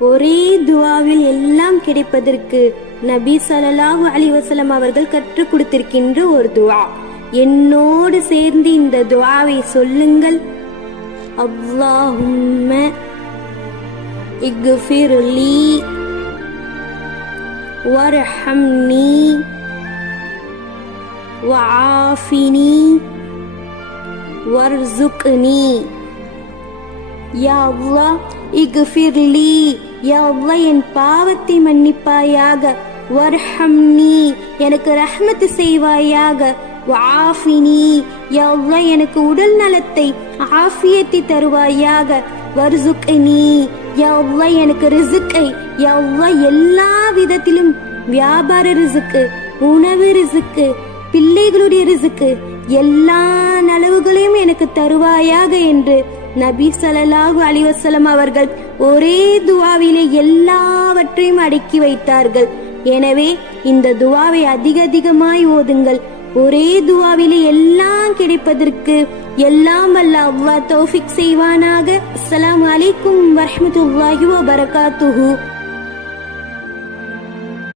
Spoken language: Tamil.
ஒரே துஆவில் எல்லாம் கிடைப்பதற்கு நபி ஸல்லல்லாஹு அலைஹி வஸல்லம் அவர்கள் கற்றுக் கொடுத்திருக்கின்ற ஒரு துஆ. என்னோடு சேர்ந்து இந்த துஆவை சொல்லுங்கள். அல்லாஹும்ம இக்ஃபிர்லி வர்ஹம்னி வஆஃபினி வர்சுக்னி. யா அல்லாஹ் இக்ஃபிர்லி, யா அல்லாஹ் என் பாவத்தை மன்னிப்பாயாக. வர்ஹம்னி, எனக்கு ரஹ்மத் செய்வாயாக. வஆஃபினி, யா அல்லாஹ் எனக்கு உடல் நலத்தை ஆஃபியத்தை தருவாயாக. வர்சுக்னி, யா அல்லாஹ் எனக்கு ரிஸ்கை, யா அல்லாஹ் எல்லா விதத்திலும் வியாபார ரிஸ்க், உணவு ரிஸ்க், பிள்ளைகளுடைய ரிஸ்க், எல்லா நலவுகளையும் எனக்கு தருவாயாக என்று நபி ஸல்லல்லாஹு அலைஹி வஸல்லம் அவர்கள் ஒரே துஆவிலே எல்லாவற்றையும் அடக்கி வைத்தார்கள். எனவே இந்த துஆவை அதிகமாய் ஓதுங்கள். ஒரே துஆவிலே எல்லாம் கிடைப்பதற்கு எல்லாம் வல்ல அல்லாஹ் தௌஃபீக் செய்வானாக. அஸ்ஸலாமு அலைக்கும் வரஹ்மத்துல்லாஹி வபரகாத்துஹு.